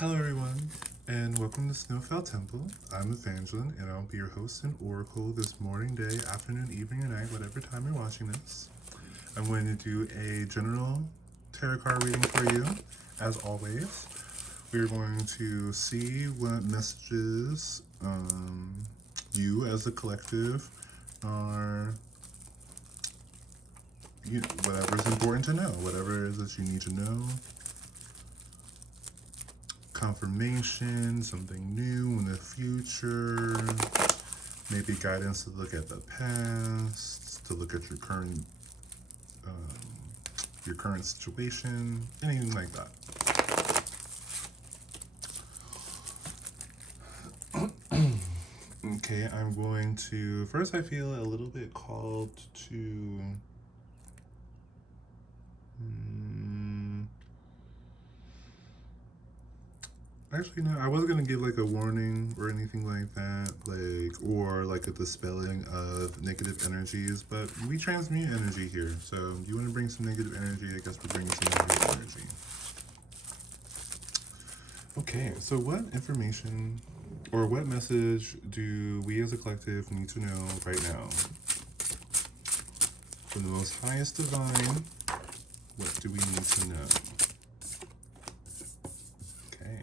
Hello everyone, and welcome to Snowfell Temple. I'm Evangeline, and I'll be your host and oracle this morning, day, afternoon, evening, or night, whatever time you're watching this. I'm going to do a general tarot card reading for you, as always. We're going to see what messages you as a collective are, whatever is important to know, whatever it is that you need to know. Confirmation, something new in the future, maybe guidance to look at the past, to look at your current situation, anything like that. Okay, I'm going to, first I feel a little bit called to actually, no, I wasn't gonna give like a warning or anything like that, or like a dispelling of negative energies, but we transmute energy here. So you want to bring some negative energy, I guess we're bringing some negative energy. Okay, so what information or what message do we as a collective need to know right now? From the most highest divine, what do we need to know? Okay.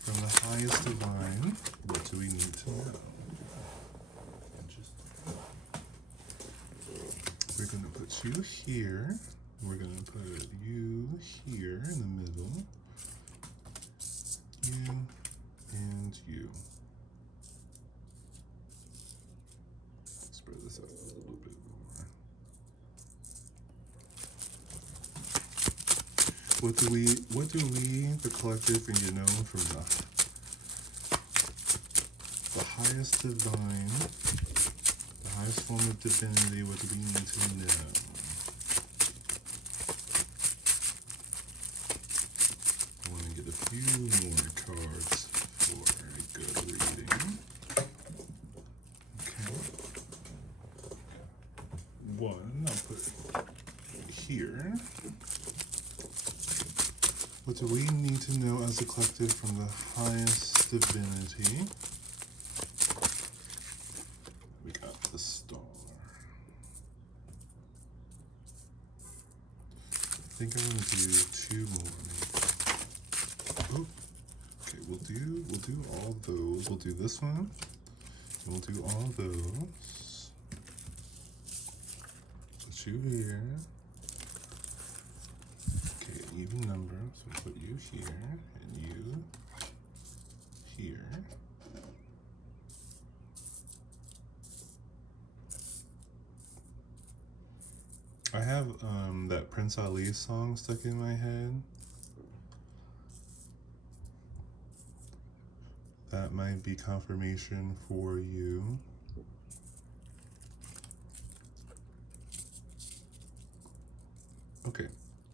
From the highest divine, what do we need to know? We're going to put you here. We're going to put you here in the middle. You and you. Spread this out a little bit more. What do we, the collective, need to know from the highest divine, the highest form of divinity? What do we need to know? I want to get a few more cards for a good reading. Okay. One, I'll put here. What do we need to know as a collective from the highest divinity? We got the star. I think I'm gonna do two more. Oh, okay, we'll do all those. We'll do this one. And we'll do all those. Put you here. Okay, even number. So we'll put you here and you here. I have that Prince Ali song stuck in my head. That might be confirmation for you. Okay,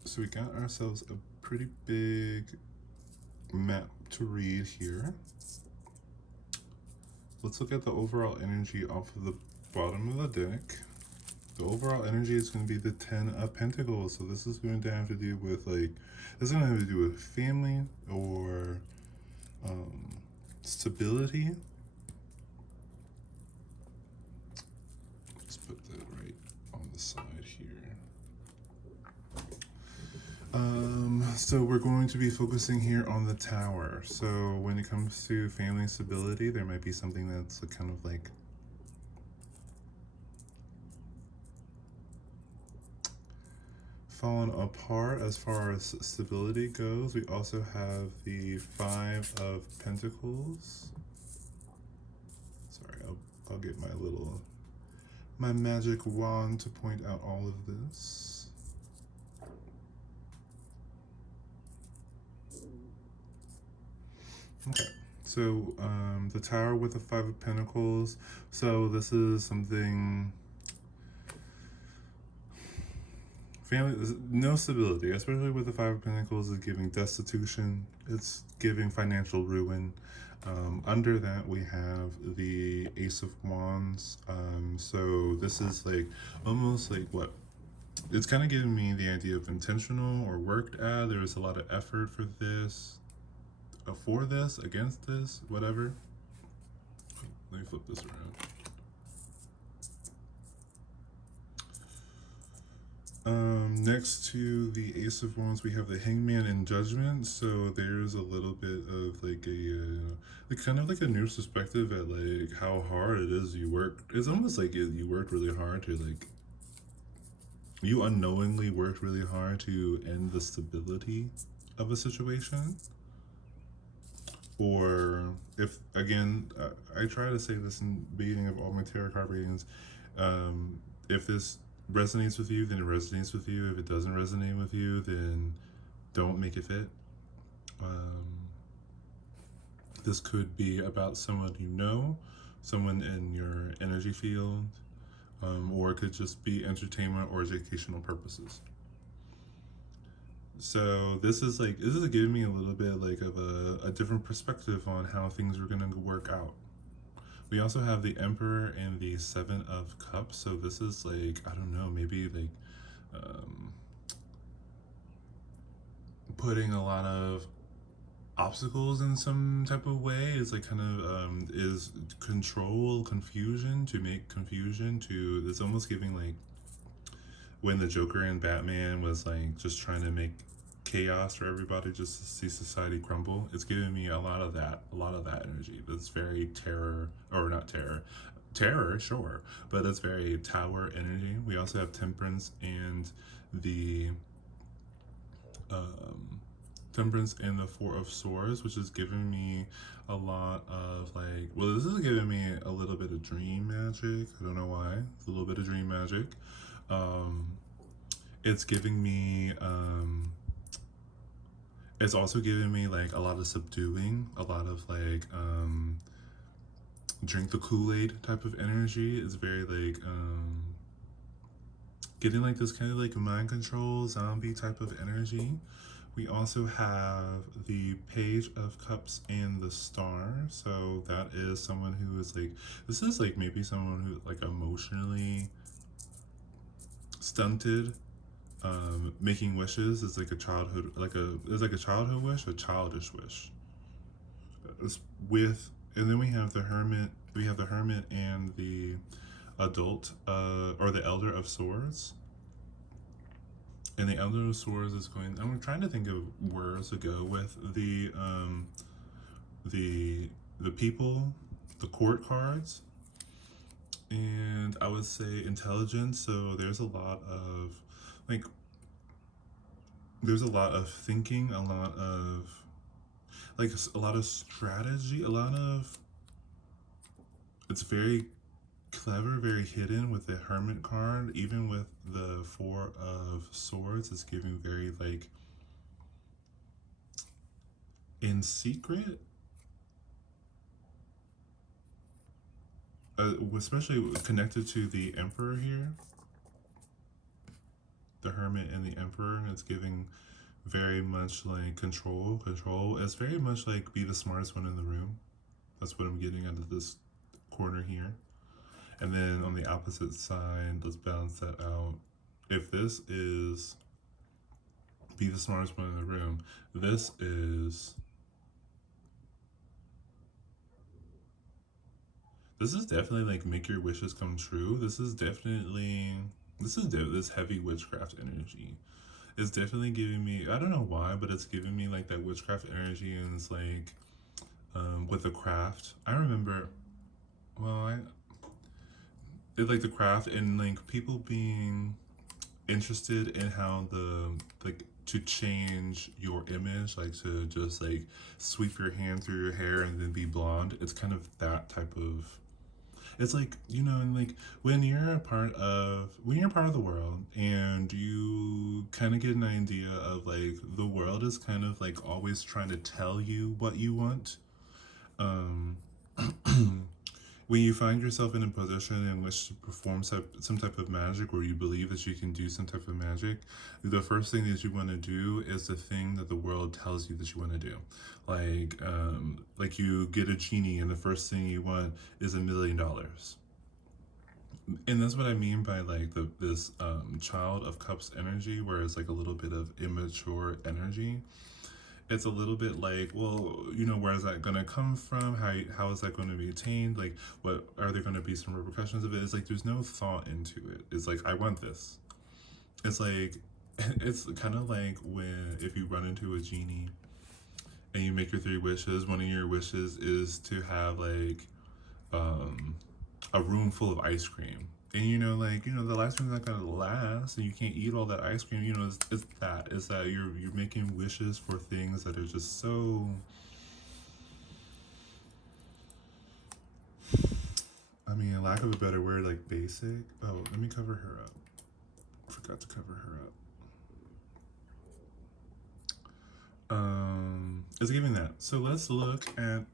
so we got ourselves a pretty big map to read here. Let's look at the overall energy off of the bottom of the deck. The overall energy is going to be the 10 of Pentacles. So this is going to have to do with this is going to have to do with family or stability. Let's put that right on the side here. So we're going to be focusing here on the Tower. So when it comes to family stability, there might be something that's kind of like fallen apart as far as stability goes. We also have the 5 of Pentacles. Sorry, I'll get my magic wand to point out all of this. Okay, so the Tower with the 5 of Pentacles. So this is something, family, no stability, especially with the 5 of Pentacles, is giving destitution. It's giving financial ruin. Under that, we have the Ace of Wands. So this is like almost like what it's kind of giving me the idea of intentional or worked at. There was a lot of effort for this, against this, whatever. Let me flip this around. Next to the Ace of Wands, we have the Hangman and Judgment. So there's a little bit of like kind of like a new perspective at like how hard it is you work. It's almost like you worked really hard to like you unknowingly worked really hard to end the stability of a situation. Or if again, I try to say this in the beginning of all my tarot card readings. If this resonates with you, then it resonates with you. If it doesn't resonate with you, then don't make it fit. Um, this could be about someone you know, someone in your energy field, or it could just be entertainment or educational purposes. So this is giving me a little bit like of a different perspective on how things are gonna work out. We also have the Emperor and the Seven of Cups. So this is like, I don't know, maybe like putting a lot of obstacles in some type of way. Is like kind of is control confusion to make confusion to. It's almost giving like when the Joker and Batman was like just trying to make chaos for everybody just to see society crumble. It's giving me a lot of that energy. That's very terror, or not terror, terror, sure, but that's very tower energy. We also have Temperance and the um, Temperance and the Four of Swords, which is giving me a lot of like, well, this is giving me a little bit of dream magic. I don't know why. It's a little bit of dream magic. Um, it's giving me it's also giving me like a lot of subduing, a lot of like drink the Kool-Aid type of energy. It's very like getting like this kind of like mind control zombie type of energy. We also have the Page of Cups and the Star. So that is someone who is like, this is like maybe someone who like emotionally stunted. Making wishes is like a childhood, it's like a childhood wish, a childish wish. It's with, and then we have the Hermit. We have the Hermit and the adult, or the Elder of Swords. And the Elder of Swords is going. I'm trying to think of words to go with the the people, the court cards, and I would say intelligence. So there's a lot of like there's a lot of thinking, a lot of like a lot of strategy, a lot of it's very clever, very hidden with the Hermit card. Even with the Four of Swords, it's giving very like in secret, especially connected to the Emperor here. The Hermit and the Emperor, it's giving very much like control. Control. It's very much like be the smartest one in the room. That's what I'm getting out of this corner here. And then on the opposite side, let's balance that out. If this is be the smartest one in the room, this is definitely like make your wishes come true. This is definitely this heavy witchcraft energy. It's definitely giving me, I don't know why, but it's giving me like that witchcraft energy, and it's like with the craft. I remember, well, I it like the craft and like people being interested in how the like to change your image, like to just like sweep your hand through your hair and then be blonde. It's kind of that type of, it's like, you know, and like when you're part of the world and you kind of get an idea of like the world is kind of like always trying to tell you what you want. um when you find yourself in a position in which to perform some type of magic, or you believe that you can do some type of magic, the first thing that you want to do is the thing that the world tells you that you want to do. Like you get a genie and the first thing you want is $1 million. And that's what I mean by like this child of cups energy, where it's like a little bit of immature energy. It's a little bit like, well, where is that gonna come from? How is that going to be attained? Like, what are there going to be some repercussions of it? It's like there's no thought into it. It's like, I want this. It's like it's kind of like when if you run into a genie and you make your three wishes. One of your wishes is to have like um, a room full of ice cream. And the ice cream's not gonna last, and you can't eat all that ice cream. It's that you're making wishes for things that are just so. I mean, lack of a better word, like basic. Oh, let me cover her up. Forgot to cover her up. It's giving that. So let's look at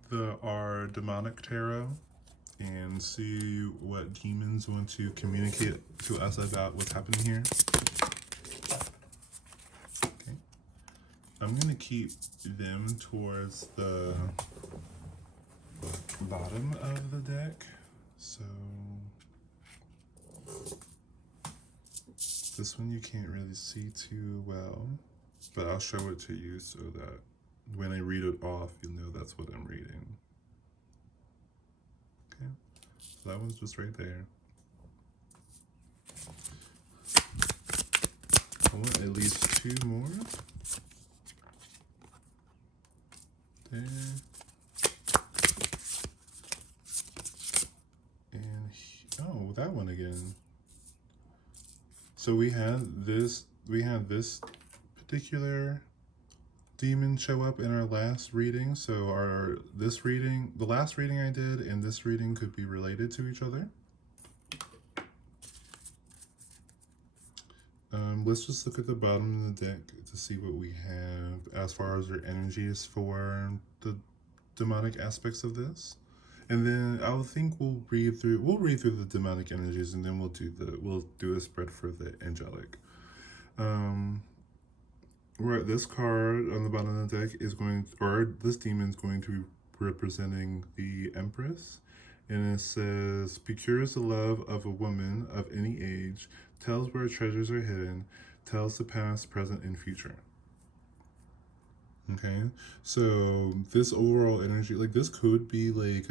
our demonic tarot and see what demons want to communicate to us about what's happening here. Okay. I'm going to keep them towards the bottom of the deck. So this one you can't really see too well, but I'll show it to you so that when I read it off, you'll know that's what I'm reading. Okay, so that one's just right there. I want at least two more. There. And oh, that one again. So we had this particular demon show up in our last reading. So the last reading I did and this reading could be related to each other. Let's just look at the bottom of the deck to see what we have as far as their energies for the demonic aspects of this. And then I think we'll read through the demonic energies, and then we'll do a spread for the angelic. Right, this card on the bottom of the deck this demon's going to be representing the Empress, and it says, "Procures the love of a woman of any age, tells where treasures are hidden, tells the past, present, and future." Okay, so this overall energy, like this could be like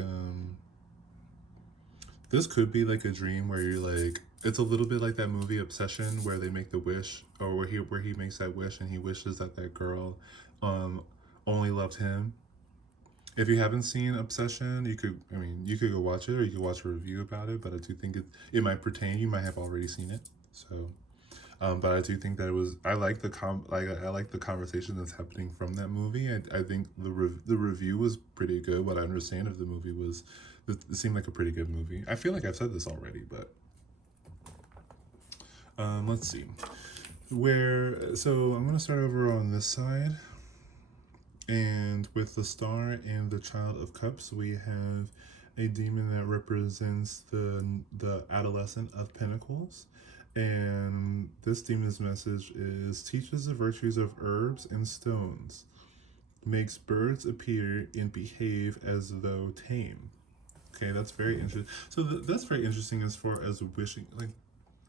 a dream where you're like, it's a little bit like that movie Obsession where they make the wish, or where he makes that wish and he wishes that that girl only loved him. If you haven't seen Obsession, you could go watch it, or you could watch a review about it, but I do think it might pertain, you might have already seen it. So but I do think that I like I like the conversation that's happening from that movie. I think the review was pretty good. What I understand of the movie was, it seemed like a pretty good movie. I feel like I've said this already, but let's see. So I'm gonna start over on this side, and with the Star and the Child of Cups, we have a demon that represents the adolescent of Pentacles. And this demon's message is, teaches the virtues of herbs and stones, makes birds appear and behave as though tame. Okay, that's very interesting. So that's very interesting as far as wishing. Like,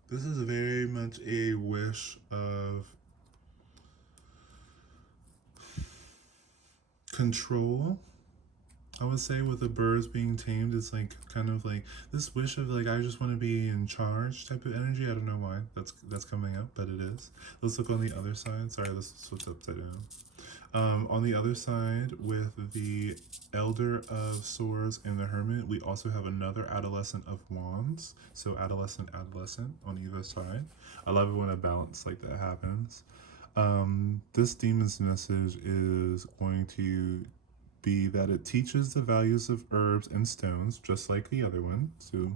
this is very much a wish of control. I would say with the birds being tamed, it's like kind of like this wish of like, I just want to be in charge type of energy. I don't know why that's coming up, but it is. Let's look on the other side. Sorry, this is what's upside down. On the other side, with the Elder of Swords and the Hermit, we also have another Adolescent of Wands. So adolescent on either side. I love it when a balance like that happens. This demon's message is going to be that it teaches the values of herbs and stones, just like the other one. So,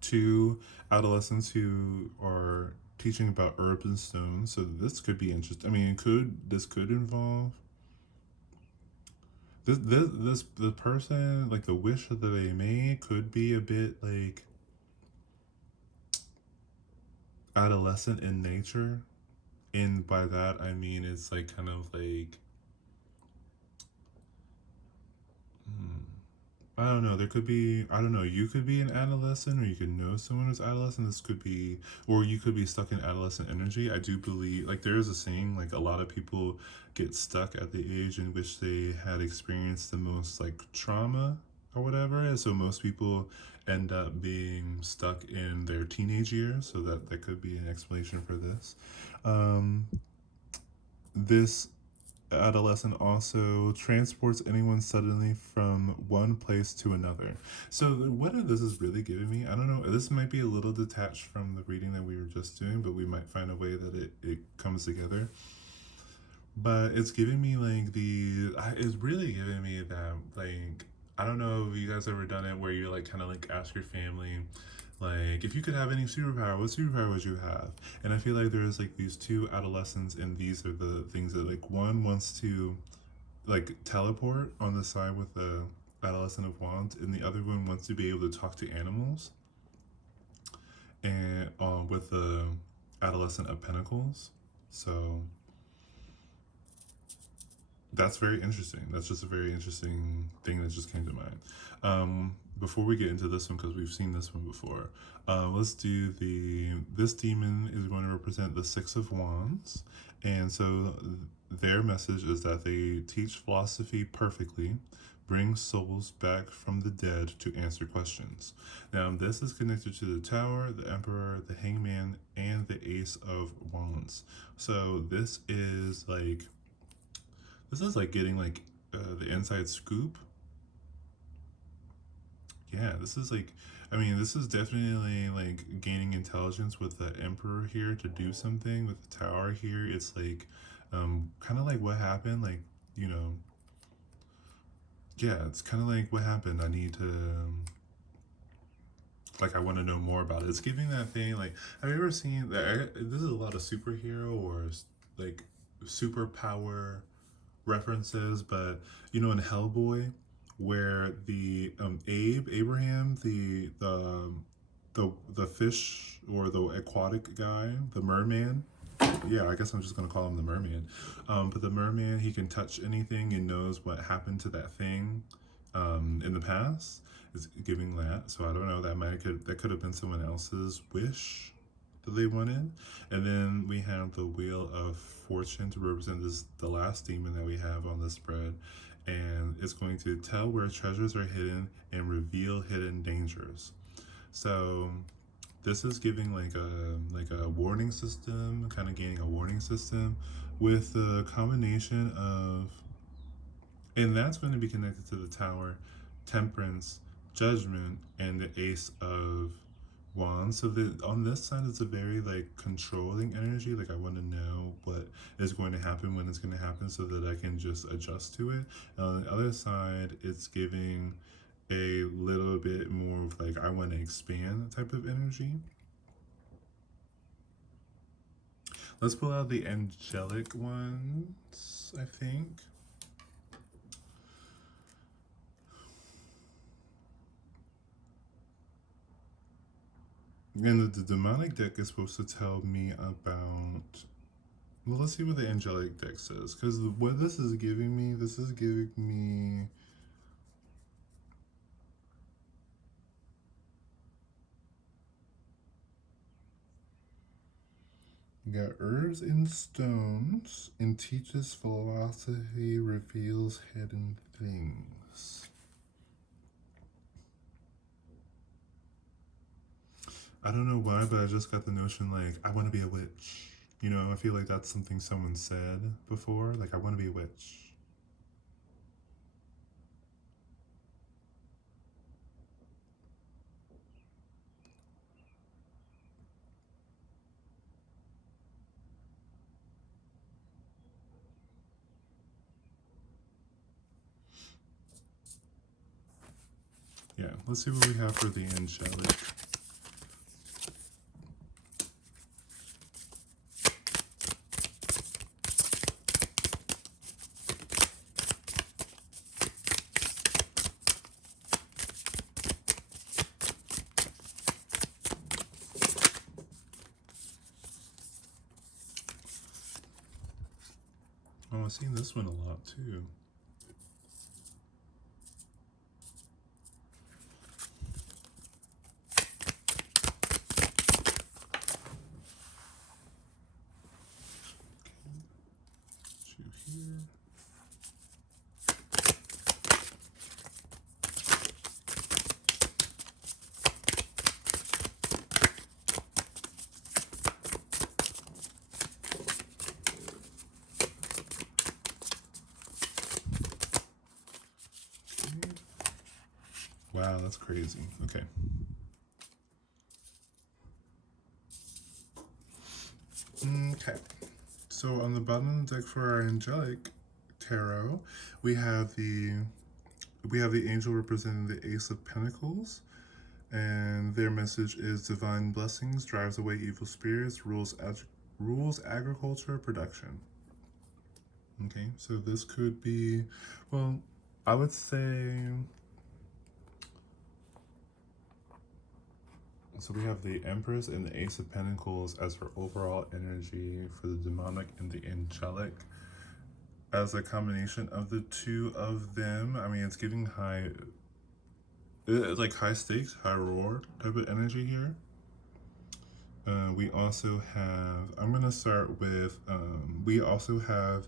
two adolescents who are teaching about herbs and stones. So this could be interesting. I mean, this could involve the person, like the wish that they made could be a bit like adolescent in nature, and by that I mean it's like kind of like I don't know. There could be, I don't know, you could be an adolescent or you could know someone who's adolescent. This could be, or you could be stuck in adolescent energy. I do believe, like, there is a saying, like, a lot of people get stuck at the age in which they had experienced the most, like, trauma or whatever. And so most people end up being stuck in their teenage years. So that could be an explanation for this. Um, this adolescent also transports anyone suddenly from one place to another. So what this is really giving me, I don't know, this might be a little detached from the reading that we were just doing, but we might find a way that it comes together. But it's giving me like it's really giving me that, like, I don't know if you guys ever done it where you like kind of like ask your family, like, if you could have any superpower, what superpower would you have? And I feel like there's like these two adolescents, and these are the things that, like, one wants to like teleport on the side with the adolescent of wands, and the other one wants to be able to talk to animals, and with the adolescent of pentacles. So that's very interesting. That's just a very interesting thing that just came to mind. Before we get into this one, because we've seen this one before, let's do this demon is going to represent the Six of Wands. And so their message is that they teach philosophy perfectly, bring souls back from the dead to answer questions. Now, this is connected to the Tower, the Emperor, the Hangman, and the Ace of Wands. So this is like getting like the inside scoop. Yeah, this is like, I mean, this is definitely like gaining intelligence with the Emperor here to do something. With the Tower here, it's like kind of like what happened, like, you know, yeah, it's kind of like what happened. I need to, like, I want to know more about it. It's giving that thing, like, have you ever seen that? This is a lot of superhero or like superpower references, but you know, in Hellboy, where the Abraham, the fish or the aquatic guy, the merman. Yeah, I guess I'm just gonna call him the merman. But the merman, he can touch anything and knows what happened to that thing in the past. Is giving that. So I don't know. That could have been someone else's wish that they wanted. And then we have the Wheel of Fortune to represent the last demon that we have on the spread, and it's going to tell where treasures are hidden and reveal hidden dangers. So this is giving like a warning system, kind of gaining a warning system with the combination of, and that's going to be connected to the Tower, Temperance, Judgment, and the Ace of Wands. So on this side, it's a very like controlling energy. Like, I want to know what is going to happen when it's going to happen, so that I can just adjust to it. And on the other side, it's giving a little bit more of like, I want to expand type of energy. Let's pull out the angelic ones, I think. And the demonic deck is supposed to tell me about. Well, let's see what the angelic deck says. Because what this is giving me, you got herbs and stones, and teaches philosophy, reveals hidden things. I don't know why, but I just got the notion, like, I want to be a witch. You know, I feel like that's something someone said before. Like, I want to be a witch. Yeah, let's see what we have for the angelic. Oh, I've seen this one a lot too. Wow, that's crazy. Okay. Okay. So on the bottom of the deck for our angelic tarot, we have the angel representing the Ace of Pentacles, and their message is divine blessings drives away evil spirits, rules agriculture production. Okay, so this could be, well, I would say, so we have the Empress and the Ace of Pentacles as her overall energy for the demonic and the angelic. As a combination of the two of them, I mean, it's giving it's like high stakes, high reward type of energy here. We also have, I'm going to start with, we also have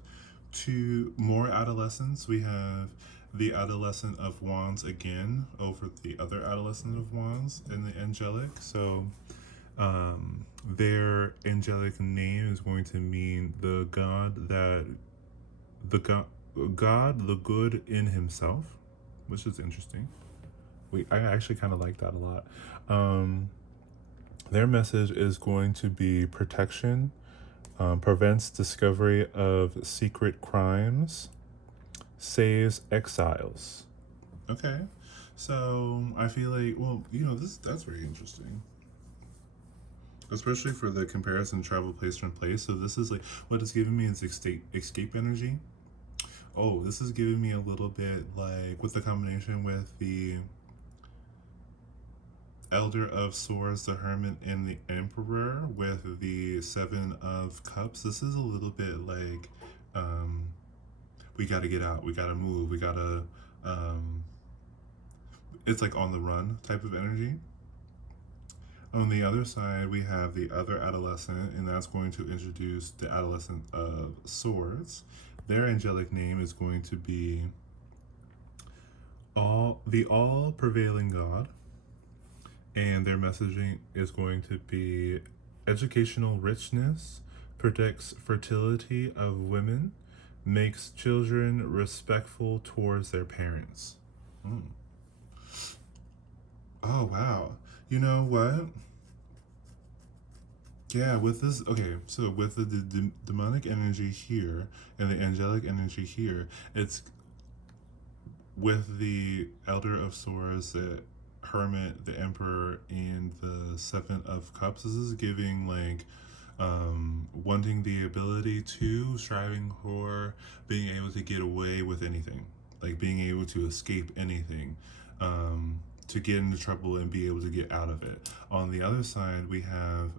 two more adolescents. We have the Adolescent of Wands again over the other Adolescent of Wands in the angelic. So their angelic name is going to mean the God that, the God, the good in himself, which is interesting. I actually kind of like that a lot. Their message is going to be protection, prevents discovery of secret crimes, saves exiles. Okay, so I feel like, well, that's very interesting, especially for the comparison travel place from place. So this is like what it's giving me is escape energy. Oh, this is giving me a little bit like with the combination with the Elder of Swords, the Hermit, and the Emperor with the Seven of Cups. This is a little bit like, we gotta get out, we gotta move, we gotta, it's like on the run type of energy. On the other side, we have the other adolescent, and that's going to introduce the Adolescent of Swords. Their angelic name is going to be the all prevailing God, and their messaging is going to be educational richness, protects fertility of women, makes children respectful towards their parents. Oh, wow. You know what? Yeah, with this, okay, so with the demonic energy here and the angelic energy here, it's with the Elder of Swords, the Hermit, the Emperor, and the Seven of Cups. This is giving like wanting the ability to, striving for, being able to get away with anything, like being able to escape anything, to get into trouble and be able to get out of it. On the other side, we have,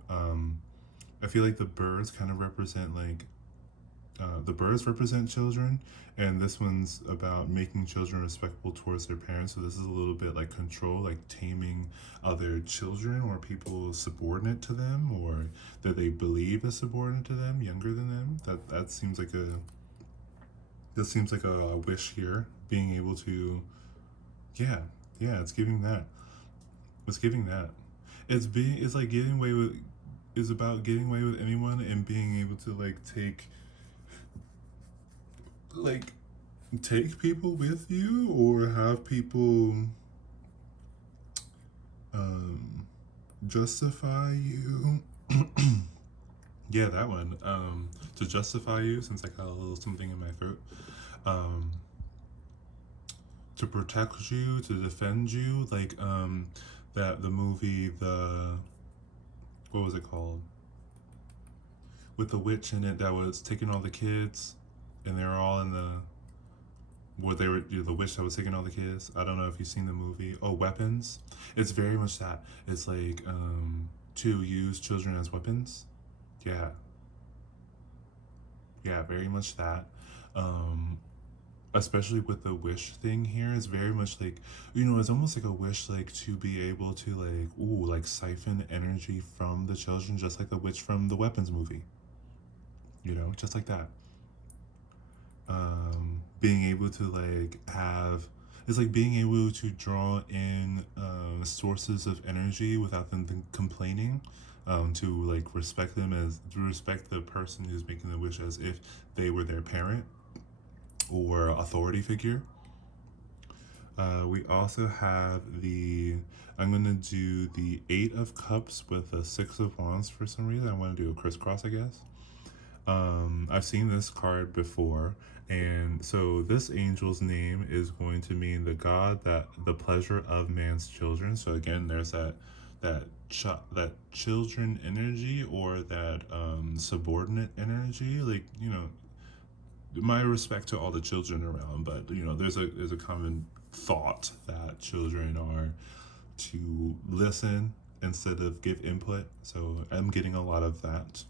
I feel like the birds kind of represent like, the birds represent children, and this one's about making children respectful towards their parents. So this is a little bit like control, like taming other children or people subordinate to them, or that they believe is subordinate to them, younger than them. That seems like a wish here, being able to, yeah, it's giving that. It's giving that. It's like getting away with. Is about getting away with anyone and being able to like take people with you, or have people justify you. Yeah, that one. To justify you, since I got a little something in my throat. To protect you, to defend you, like that the movie, the, what was it called, with the witch in it that was taking all the kids, and they were all in the, where they were, the witch that was taking all the kids. I don't know if you've seen the movie. Oh, Weapons. It's very much that. It's like to use children as weapons. Yeah. Yeah, very much that. Especially with the wish thing here, it's very much like, it's almost like a wish, like to be able to like siphon energy from the children, just like the witch from the Weapons movie. Just like that. Being able to have, it's like being able to draw in sources of energy without them complaining, to respect them, as to respect the person who's making the wish as if they were their parent or authority figure. We also have I'm going to do the Eight of Cups with a Six of Wands for some reason. I want to do a crisscross, I guess. I've seen this card before, and so this angel's name is going to mean the God that the pleasure of man's children. So again, there's that children energy, or that subordinate energy. Like, my respect to all the children around, but there's a common thought that children are to listen instead of give input. So I'm getting a lot of that.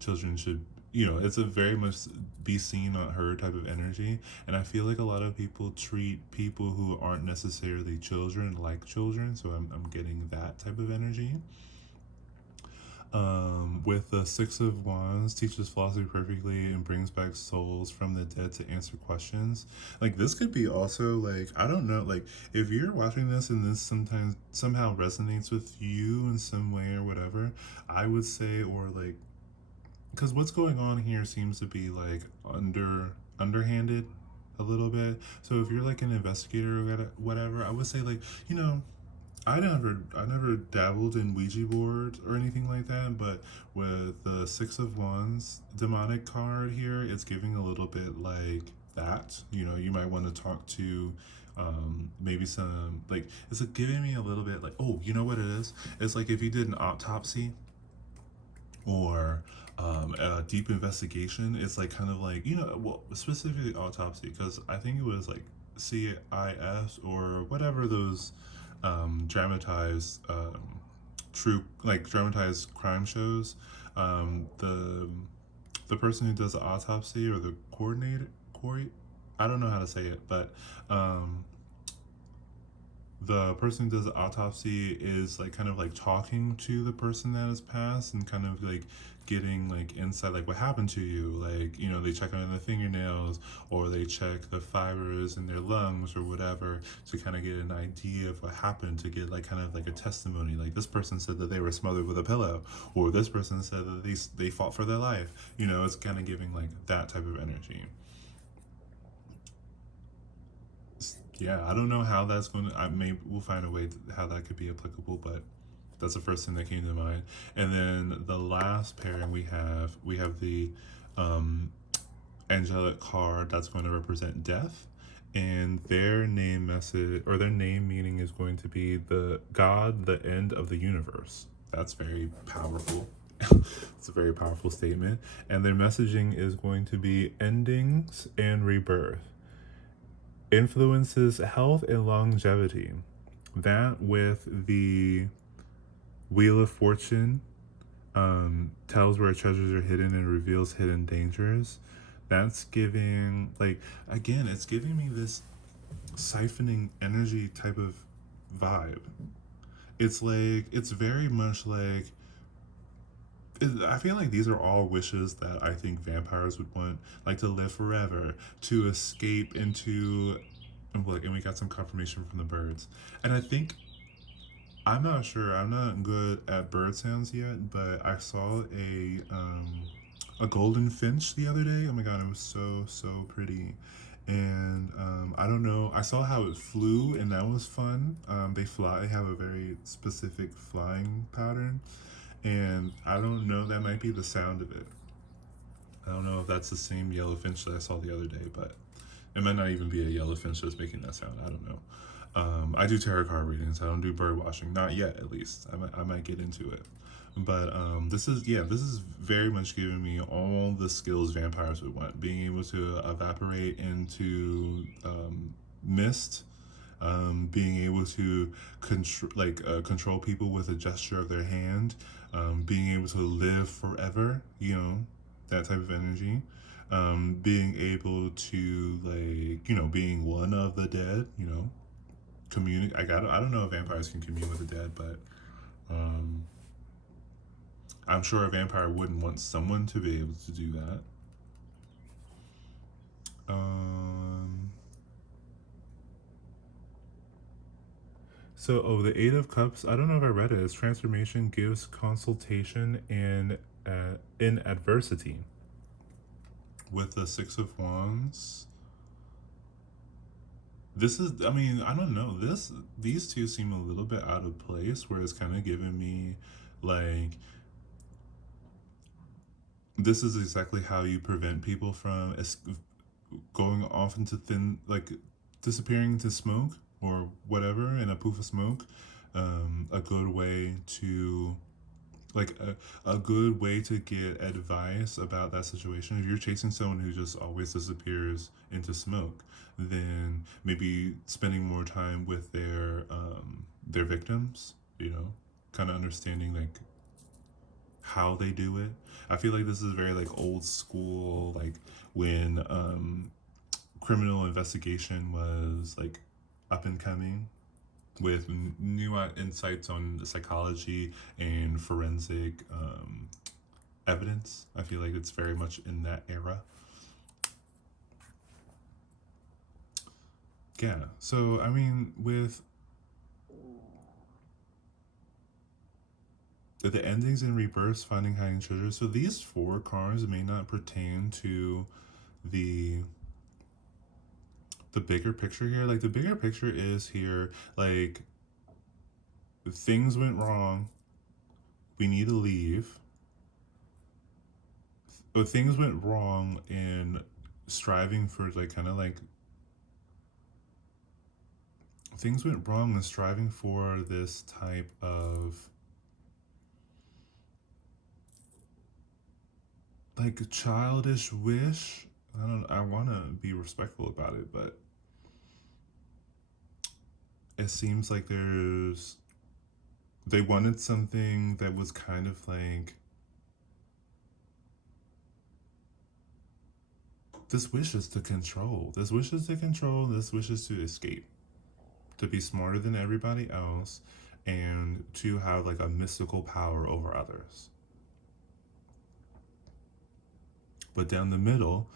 Children should, it's a very much be seen, not heard type of energy. And I feel like a lot of people treat people who aren't necessarily children like children. So I'm getting that type of energy. With the Six of Wands, teaches philosophy perfectly and brings back souls from the dead to answer questions. Like, this could be also, like, I don't know, like, if you're watching this and this sometimes somehow resonates with you in some way or whatever, I would say, or like, because what's going on here seems to be like underhanded a little bit. So if you're like an investigator or whatever, I would say, like, I never dabbled in Ouija boards or anything like that, but with the Six of Wands demonic card here, it's giving a little bit like that. You might want to talk to maybe some, like, it's like giving me a little bit like, oh, you know what it is? It's like if you did an autopsy or a deep investigation. It's like kind of like, well, specifically autopsy, because I think it was like CIS or whatever those dramatized true, like, dramatized crime shows. The person who does the autopsy, or the coordinator, Corey, I don't know how to say it, but the person who does the autopsy is like kind of like talking to the person that has passed, and kind of like getting like insight, like what happened to you. Like, they check on the fingernails, or they check the fibers in their lungs or whatever, to kind of get an idea of what happened, to get like kind of like a testimony. Like, this person said that they were smothered with a pillow, or this person said that they fought for their life. It's kind of giving like that type of energy. Yeah, I don't know how that's going to. We'll find a way how that could be applicable, but that's the first thing that came to mind. And then the last pairing we have the um, angelic card that's going to represent death, and their name message, or their name meaning, is going to be the God, the end of the universe. That's very powerful. It's a very powerful statement, and their messaging is going to be endings and rebirth. Influences health and longevity. That with the Wheel of Fortune, tells where treasures are hidden and reveals hidden dangers. That's giving, like, again, it's giving me this siphoning energy type of vibe. It's like, it's very much like, I feel like these are all wishes that I think vampires would want, like to live forever, to escape into. And look, and we got some confirmation from the birds. And I think, I'm not sure. I'm not good at bird sounds yet, but I saw a golden finch the other day. Oh my god, it was so pretty. And I don't know. I saw how it flew, and that was fun. They fly. They have a very specific flying pattern, and I don't know. That might be the sound of it. I don't know if that's the same yellowfinch that I saw the other day, but it might not even be a yellowfinch that's making that sound. I don't know. I do tarot card readings. I don't do bird watching. Not yet, at least. I might get into it. But this is very much giving me all the skills vampires would want. Being able to evaporate into mist, being able to control people with a gesture of their hand, being able to live forever, that type of energy. Being able to, like, being one of the dead, communicate. I don't know if vampires can commune with the dead, but um, I'm sure a vampire wouldn't want someone to be able to do that. Um, the Eight of Cups. I don't know if I read it. It's transformation gives consultation and in adversity. With the Six of Wands, this is, I mean, I don't know. These two seem a little bit out of place, where it's kind of giving me like, this is exactly how you prevent people from going off into thin, like disappearing into smoke or whatever in a poof of smoke. A good way to, like a good way to get advice about that situation. If you're chasing someone who just always disappears into smoke, then maybe spending more time with their victims, you know, kind of understanding like how they do it. I feel like this is very like old school, like when criminal investigation was like up and coming, with new insights on the psychology and forensic evidence. I feel like it's very much in that era. Yeah. So I mean, with the endings and rebirths, finding hiding treasure. So these four cards may not pertain to the the bigger picture here. Like the bigger picture is here, like things went wrong. We need to leave. But things went wrong in striving for like kind of like things went wrong in striving for this type of like childish wish. I want to be respectful about it, but it seems like they wanted something that was kind of like, this wish is to control. This wish is to control. This wish is to escape, to be smarter than everybody else, and to have like a mystical power over others. But down the middle,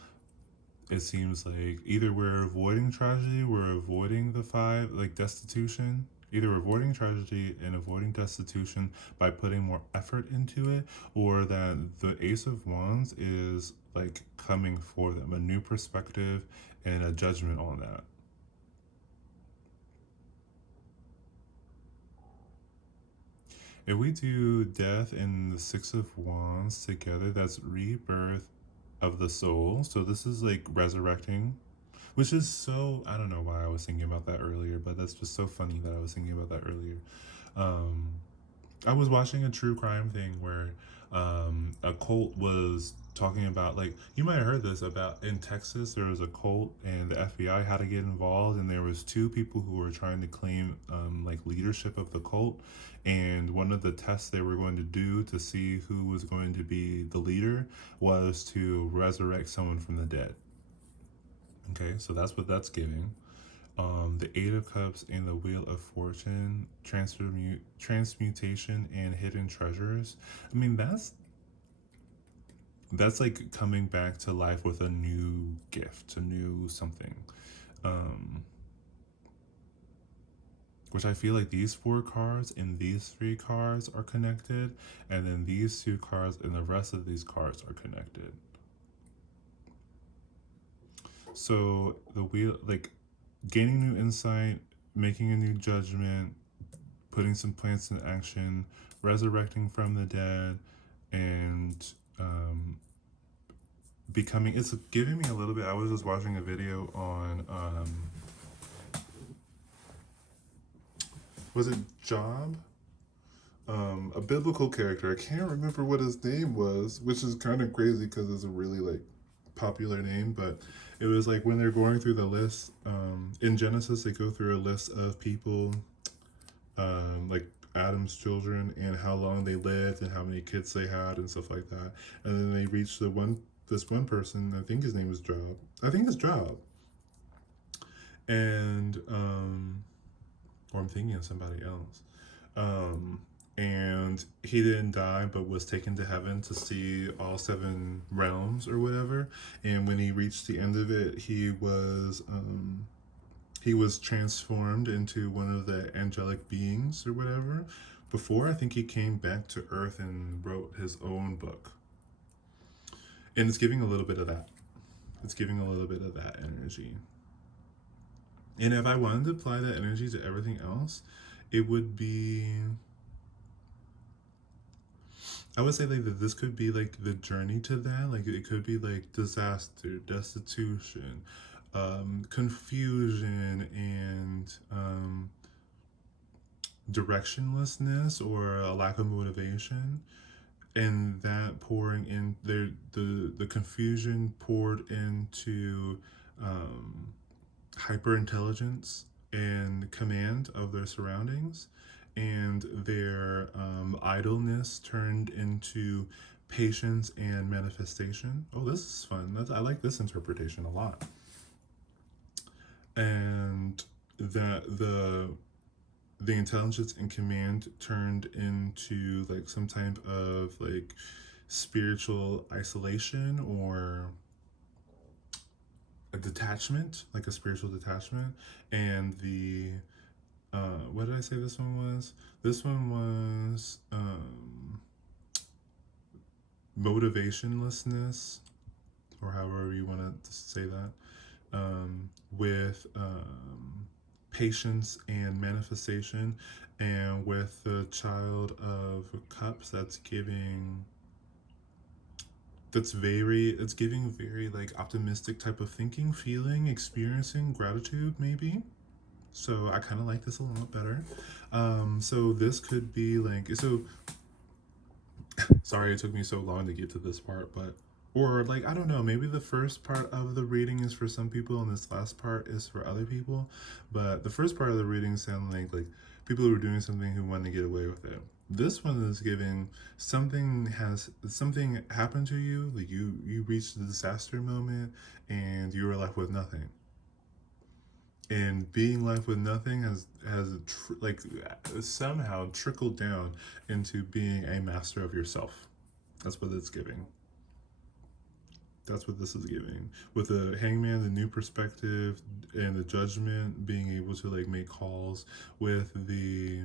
it seems like either we're avoiding tragedy, we're avoiding the five, like destitution, either avoiding tragedy and avoiding destitution by putting more effort into it, or that the Ace of Wands is like coming for them, a new perspective and a judgment on that. If we do Death and the Six of Wands together, that's rebirth of the soul. So this is like resurrecting, which is so, I don't know why I was thinking about that earlier, but that's just so funny that I was thinking about that earlier. Um, I was watching a true crime thing where a cult was talking about, like, you might have heard this about, in Texas there was a cult and the FBI had to get involved, and there was two people who were trying to claim like leadership of the cult, and one of the tests they were going to do to see who was going to be the leader was to resurrect someone from the dead. Okay, so that's what that's giving. The Eight of Cups and the Wheel of Fortune, transmutation and hidden treasures. I mean, that's like coming back to life with a new gift, a new something. Um, which I feel like these four cards and these three cards are connected, and then these two cards and the rest of these cards are connected. So the wheel, like gaining new insight, making a new judgment, putting some plans in action, resurrecting from the dead, and becoming. It's giving me a little bit. I was just watching a video on was it Job? A biblical character. I can't remember what his name was, which is kind of crazy because it's a really like popular name. But it was like when they're going through the list in Genesis, they go through a list of people, like Adam's children, and how long they lived and how many kids they had and stuff like that. And then they reach this one person. I think his name is Job. I think it's Job. And or I'm thinking of somebody else. Um, and he didn't die, but was taken to heaven to see all seven realms or whatever. And when he reached the end of it, he was transformed into one of the angelic beings or whatever. Before, I think he came back to Earth and wrote his own book. And it's giving a little bit of that. It's giving a little bit of that energy. And if I wanted to apply that energy to everything else, it would be, I would say like that this could be like the journey to that. Like it could be like disaster, destitution, confusion, and directionlessness or a lack of motivation. And that pouring in the confusion poured into um, hyper intelligence and command of their surroundings, and their idleness turned into patience and manifestation. Oh, this is fun. I like this interpretation a lot. And that the intelligence and command turned into like some type of like spiritual isolation or a detachment, like a spiritual detachment. And the what did I say this one was? This one was motivationlessness, or however you want to say that, with patience and manifestation, and with the child of cups, it's giving very like optimistic type of thinking, feeling, experiencing gratitude maybe. So I kind of like this a lot better. So this could be like, so sorry it took me so long to get to this part, but or like I don't know, maybe the first part of the reading is for some people and this last part is for other people. But the first part of the reading sound like people who are doing something who want to get away with it. This one is giving something happened to you, like you reached the disaster moment and you were left with nothing. And being left with nothing like somehow trickled down into being a master of yourself. That's what it's giving. That's what this is giving. With the hangman, the new perspective and the judgment, being able to like make calls. With the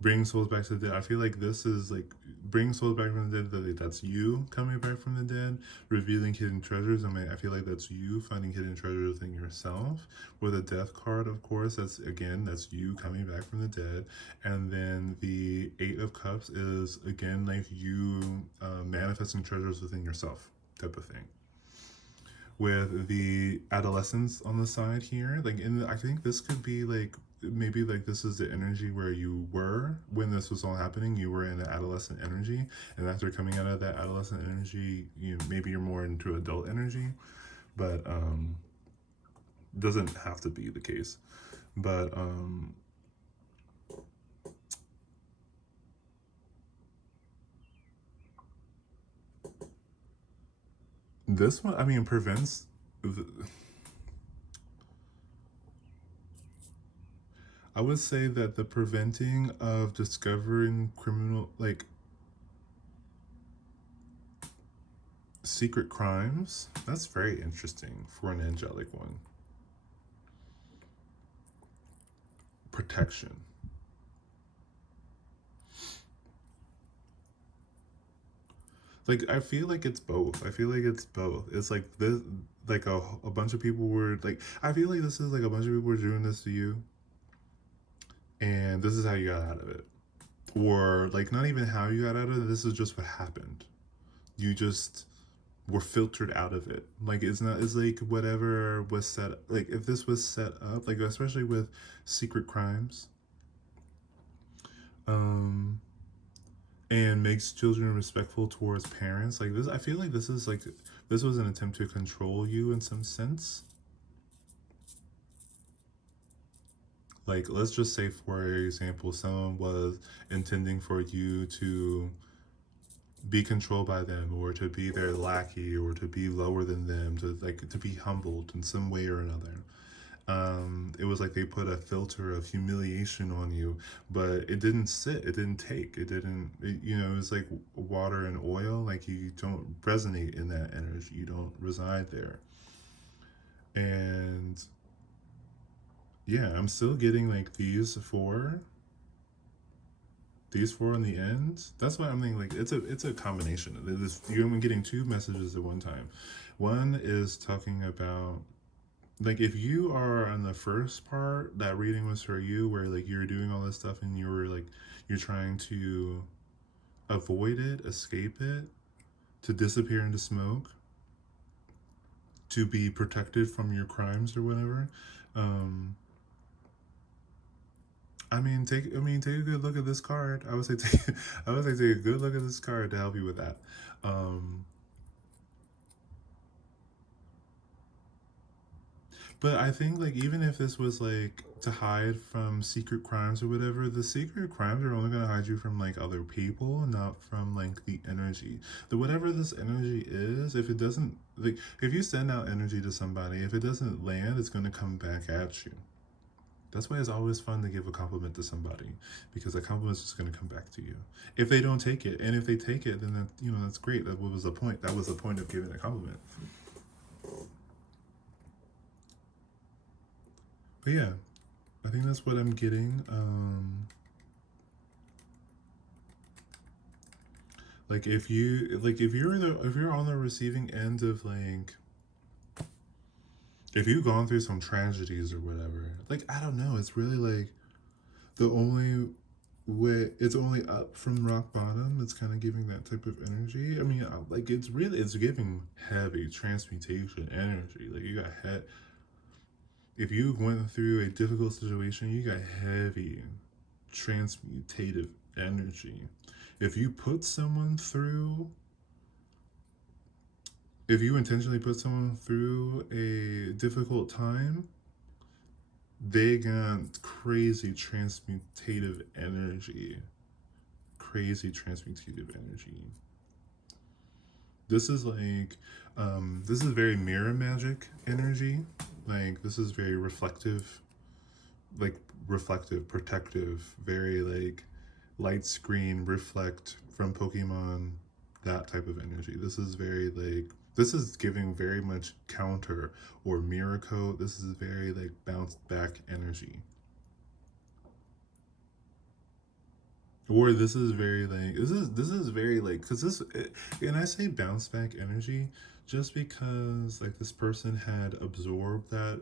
bringing souls back to the dead, I feel like this is like bringing souls back from the dead. That's you coming back from the dead, revealing hidden treasures. I feel like that's you finding hidden treasures within yourself. With a death card, of course, that's you coming back from the dead. And then the Eight of Cups is again like you manifesting treasures within yourself, type of thing. With the adolescence on the side here, like I think this could be like maybe like this is the energy where you were when this was all happening. You were in the adolescent energy, and after coming out of that adolescent energy, maybe you're more into adult energy, but doesn't have to be the case. But this one, I mean, prevents. I would say that the preventing of discovering criminal, like secret crimes, that's very interesting for an angelic one. Protection. Like I feel like it's both. I feel like it's both. It's like this, like a bunch of people were like. I feel like this is like a bunch of people were doing this to you, and this is how you got out of it, or like not even how you got out of it. This is just what happened. You just were filtered out of it. Like it's not. It's like whatever was set. Like if this was set up, like especially with secret crimes, um, and makes children respectful towards parents. Like this, I feel like this was an attempt to control you in some sense. Like let's just say for example someone was intending for you to be controlled by them, or to be their lackey, or to be lower than them, to be humbled in some way or another. It was like they put a filter of humiliation on you, but it didn't sit, it didn't take, it was like water and oil. Like you don't resonate in that energy, you don't reside there. And yeah, I'm still getting like these four in the end. That's why I'm thinking like it's a combination. You're getting two messages at one time. One is talking about like if you are on the first part, that reading was for you, where like you're doing all this stuff and you're trying to avoid it, escape it, to disappear into smoke, to be protected from your crimes or whatever. Um, take a good look at this card. I would say I would say take a good look at this card to help you with that. Um, but I think like even if this was like to hide from secret crimes or whatever, the secret crimes are only gonna hide you from like other people, not from like the energy. The whatever this energy is, if it doesn't like if you send out energy to somebody, if it doesn't land, it's gonna come back at you. That's why it's always fun to give a compliment to somebody, because a compliment is just going to come back to you. If they don't take it, and if they take it, then that's great. That was the point. That was the point of giving a compliment. But yeah, I think that's what I'm getting. Like if you're on the receiving end of like if you've gone through some tragedies or whatever, like I don't know, it's really like the only way it's only up from rock bottom. It's kind of giving that type of energy. I mean, like it's giving heavy transmutation energy. Like you got if you went through a difficult situation, you got heavy transmutative energy. If you put someone through, if you intentionally put someone through a difficult time, they got crazy transmutative energy. Crazy transmutative energy. This is like, this is very mirror magic energy. Like, this is very reflective, like, reflective, protective, very like light screen, reflect from Pokemon, that type of energy. This is very like, this is giving very much counter or mirror coat. This is very like bounced back energy. Or this is very like this is very like because this and I say bounce back energy just because like this person had absorbed that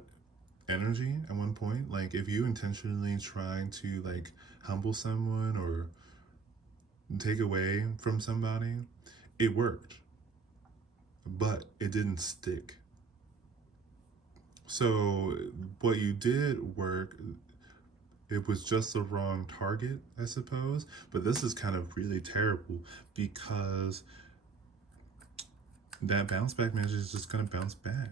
energy at one point. Like if you intentionally try to like humble someone or take away from somebody, it worked, but it didn't stick. So what you did work, it was just the wrong target, I suppose. But this is kind of really terrible because that bounce back magic is just gonna bounce back.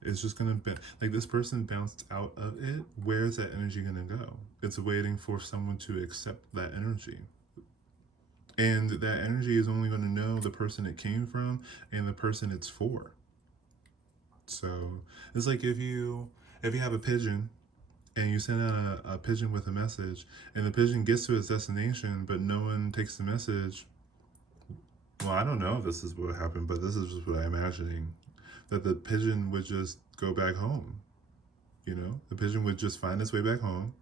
It's just gonna be like this person bounced out of it. Where's that energy gonna go? It's waiting for someone to accept that energy. And that energy is only gonna know the person it came from and the person it's for. So it's like if you have a pigeon and you send out a pigeon with a message and the pigeon gets to its destination but no one takes the message. Well, I don't know if this is what happened, but this is just what I'm imagining. That the pigeon would just go back home. The pigeon would just find its way back home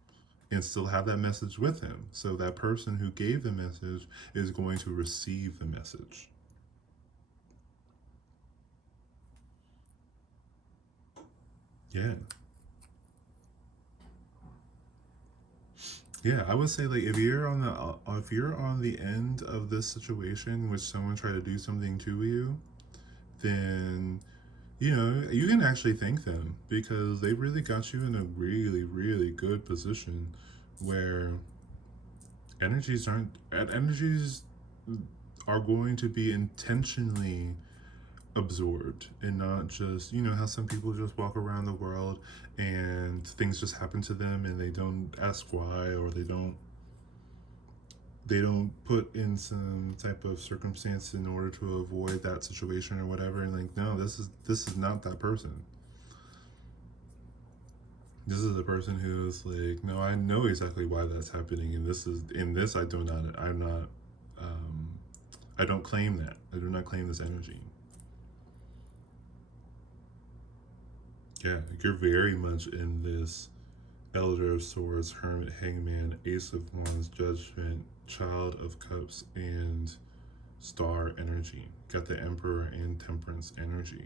and still have that message with him. So that person who gave the message is going to receive the message. Yeah. Yeah, I would say like if you're on the end of this situation in which someone tried to do something to you, then you can actually thank them because they really got you in a really really good position where energies are going to be intentionally absorbed and not just how some people just walk around the world and things just happen to them and they don't ask why, or they don't put in some type of circumstance in order to avoid that situation or whatever, and like no, this is not that person. This is a person who is like, no, I know exactly why that's happening, and this is in this I do not I'm not um I don't claim that. I do not claim this energy. Yeah, you're very much in this Elder of Swords, Hermit, Hangman, Ace of Wands, Judgment, Child of Cups, and Star energy. Got the Emperor and Temperance energy.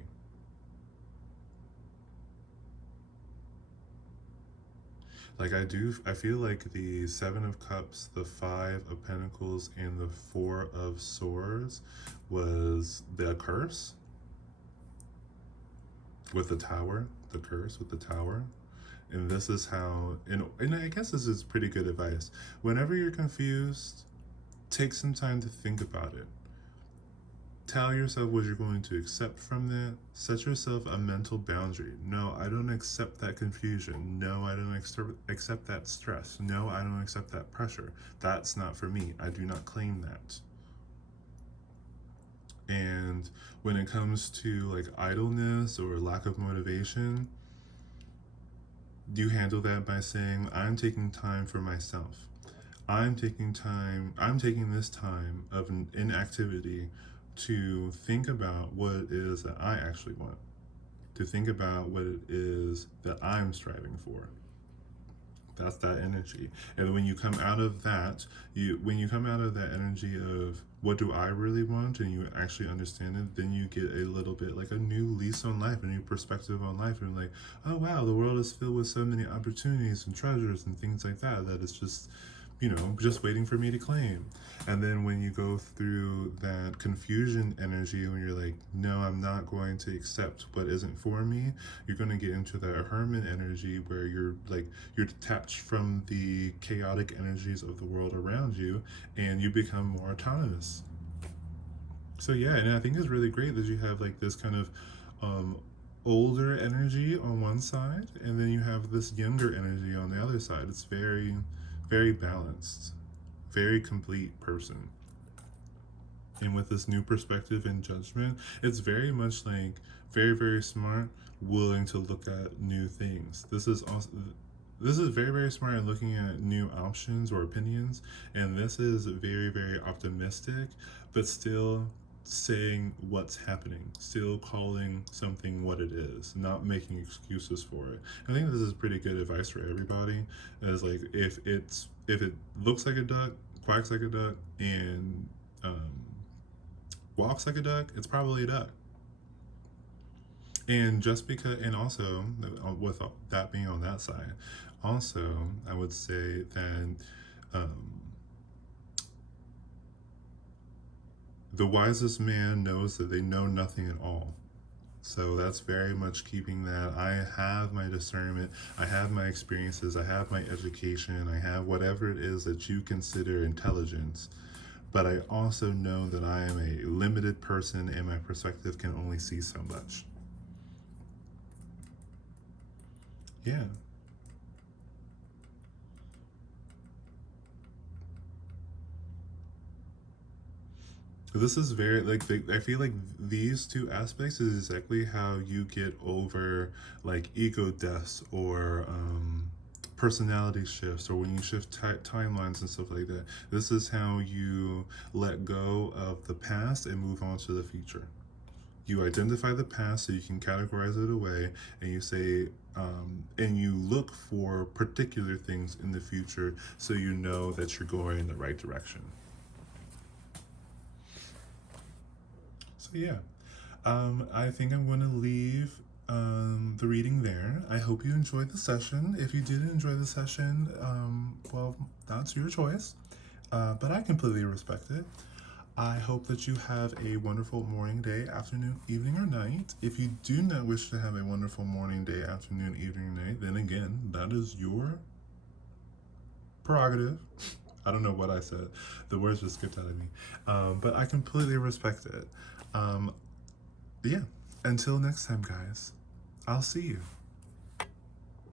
Like I feel like the Seven of Cups, the Five of Pentacles, and the Four of Swords was the curse with the tower, the curse with the tower. And this is how, and I guess this is pretty good advice. Whenever you're confused, take some time to think about it. Tell yourself what you're going to accept from that. Set yourself a mental boundary. No, I don't accept that confusion. No, I don't accept that stress. No, I don't accept that pressure. That's not for me. I do not claim that. And when it comes to like idleness or lack of motivation, you handle that by saying, I'm taking time for myself. I'm taking this time of inactivity to think about what it is that I actually want, to think about what it is that I'm striving for. That's that energy. And when you come out of that, when you come out of that energy of what do I really want, and you actually understand it, then you get a little bit like a new lease on life, a new perspective on life, and like, oh wow, the world is filled with so many opportunities and treasures and things like that, that it's just, just waiting for me to claim. And then when you go through that confusion energy, when you're like, no, I'm not going to accept what isn't for me, you're going to get into that hermit energy where you're detached from the chaotic energies of the world around you, and you become more autonomous. So yeah, and I think it's really great that you have like this kind of older energy on one side, and then you have this younger energy on the other side. It's very, very balanced, very complete person. And with this new perspective and judgment, it's very much like very, very smart, willing to look at new things. This is very, very smart at looking at new options or opinions, and this is very, very optimistic, but still saying what's happening, still calling something what it is, not making excuses for it. I think this is pretty good advice for everybody. As like if it looks like a duck, quacks like a duck, and walks like a duck, it's probably a duck. And just because, and also with that being on that side, also I would say that um, the wisest man knows that they know nothing at all. So that's very much keeping that. I have my discernment, I have my experiences, I have my education, I have whatever it is that you consider intelligence. But I also know that I am a limited person and my perspective can only see so much. Yeah. This is very like I feel like these two aspects is exactly how you get over like ego deaths or personality shifts, or when you shift timelines and stuff like that. This is how you let go of the past and move on to the future. You identify the past so you can categorize it away, and you say, and you look for particular things in the future so you know that you're going in the right direction. So yeah, I think I'm going to leave the reading there. I hope you enjoyed the session. If you didn't enjoy the session, well, that's your choice, but I completely respect it. I hope that you have a wonderful morning, day, afternoon, evening, or night. If you do not wish to have a wonderful morning, day, afternoon, evening, night, then again, that is your prerogative. I don't know what I said. The words just skipped out of me. But I completely respect it. Yeah. Until next time, guys, I'll see you.